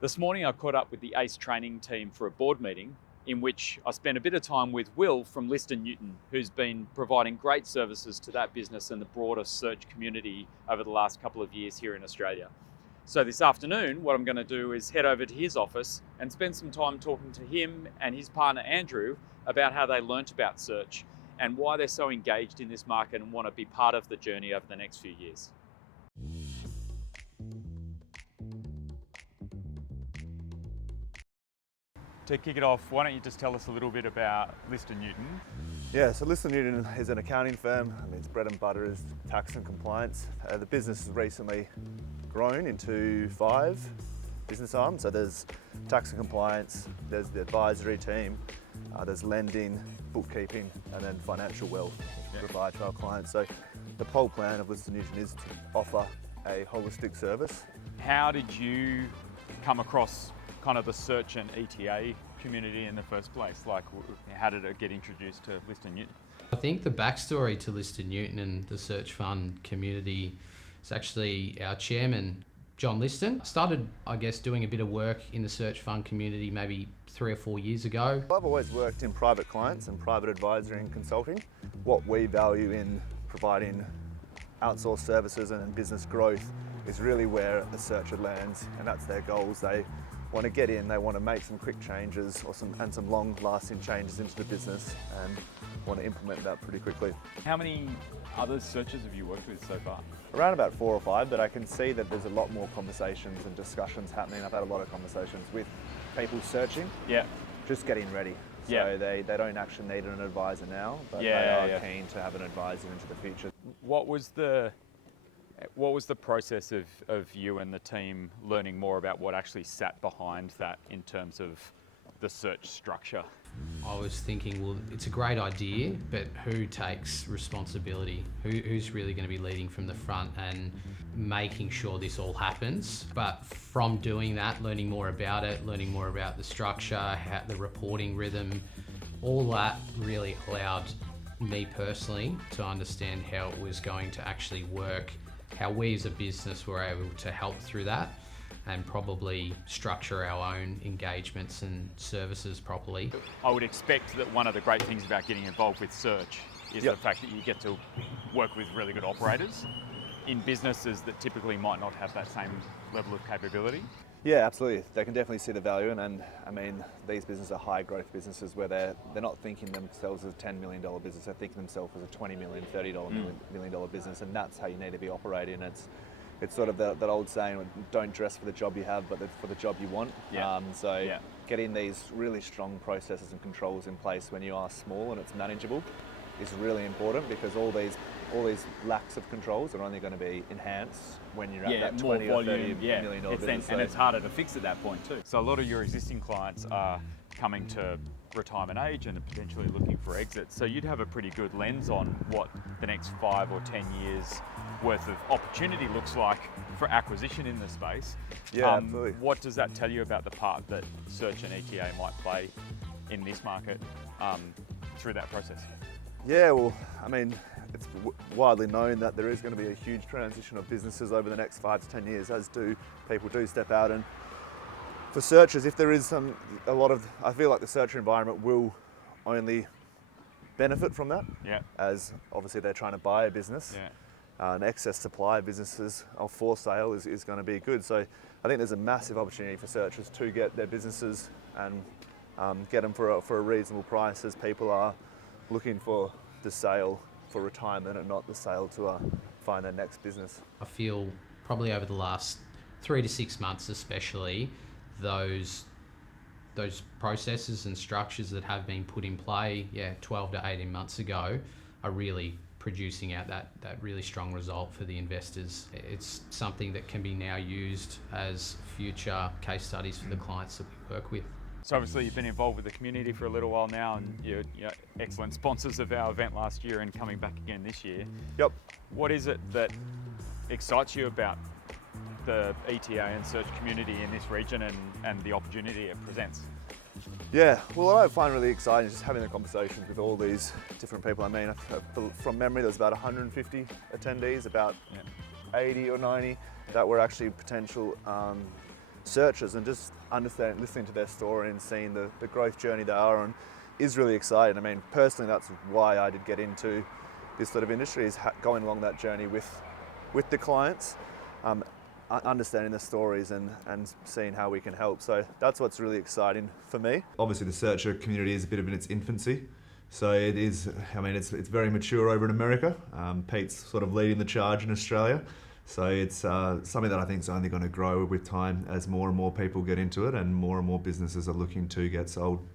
This morning I caught up with the ACE training team for a board meeting in which I spent a bit of time with Will from Lister Newton, who's been providing great services to that business and the broader search community over the last couple of years here in Australia. So this afternoon, what I'm going to do is head over to his office and spend some time talking to him and his partner Andrew about how they learnt about search and why they're so engaged in this market and want to be part of the journey over the next few years. To kick it off, why don't you just tell us a little bit about Lister Newton? Yeah, so Lister Newton is an accounting firm. Its bread and butter is tax and compliance. The business has recently grown into 5 business arms. So there's tax and compliance, there's the advisory team, there's lending, bookkeeping, and then financial wealth to provide to our clients. So the whole plan of Lister Newton is to offer a holistic service. How did you come across kind of the search and ETA community in the first place? Like, how did it get introduced to Lister Newton? I think the backstory to Lister Newton and the search fund community is actually our chairman, John Liston. Started, I guess, doing a bit of work in the search fund community maybe 3 or 4 years ago. I've always worked in private clients and private advisory and consulting. What we value in providing outsourced services and business growth is really where a searcher lands, and that's their goals. They want to get in, they want to make some quick changes or some long-lasting changes into the business and want to implement that pretty quickly. How many other searchers have you worked with so far? Around about 4 or 5, but I can see that there's a lot more conversations and discussions happening. I've had a lot of conversations with people searching, just getting ready. So they don't actually need an advisor now, but they are keen to have an advisor into the future. What was the process of you and the team learning more about what actually sat behind that in terms of the search structure? I was thinking, well, it's a great idea, but who takes responsibility? Who's really going to be leading from the front and making sure this all happens? But from doing that, learning more about it, learning more about the structure, the reporting rhythm, all that really allowed me personally to understand how it was going to actually work, how we as a business were able to help through that and probably structure our own engagements and services properly. I would expect that one of the great things about getting involved with search is the fact that you get to work with really good operators in businesses that typically might not have that same level of capability. Yeah, absolutely. They can definitely see the value, and I mean, these businesses are high growth businesses where they're not thinking themselves as a $10 million business, they're thinking themselves as a $20 million, $30 million business, and that's how you need to be operating. It's sort of that old saying, don't dress for the job you have, but for the job you want. Getting these really strong processes and controls in place when you are small and it's manageable is really important, because all these lacks of controls are only going to be enhanced when you're at that 20 or $30 million business. And it's harder to fix at that point too. So a lot of your existing clients are coming to retirement age and are potentially looking for exit. So you'd have a pretty good lens on what the next 5 or 10 years worth of opportunity looks like for acquisition in the space. Yeah, absolutely. What does that tell you about the part that search and ETA might play in this market through that process? Yeah, well, I mean, it's widely known that there is going to be a huge transition of businesses over the next 5 to 10 years, as people do step out. And for searchers, if there is I feel like the searcher environment will only benefit from that. As obviously they're trying to buy a business. An excess supply of businesses for sale is going to be good. So I think there's a massive opportunity for searchers to get their businesses and get them for a reasonable price, as people are looking for the sale for retirement and not the sale to find their next business. I feel probably over the last 3 to 6 months especially, those processes and structures that have been put in play 12 to 18 months ago are really producing out that really strong result for the investors. It's something that can be now used as future case studies for the clients that we work with. So obviously you've been involved with the community for a little while now, and you're excellent sponsors of our event last year and coming back again this year. Yep. What is it that excites you about the ETA and search community in this region and the opportunity it presents? Yeah, well, what I find really exciting is just having the conversations with all these different people. I mean, from memory, there's about 150 attendees, about 80 or 90 that were actually potential searchers, and just understanding, listening to their story and seeing the growth journey they are on is really exciting. I mean, personally, that's why I did get into this sort of industry, is going along that journey with the clients, understanding the stories and seeing how we can help. So that's what's really exciting for me. Obviously, the searcher community is a bit of in its infancy. So it is, I mean, it's very mature over in America. Pete's sort of leading the charge in Australia. So it's something that I think is only going to grow with time as more and more people get into it and more businesses are looking to get sold.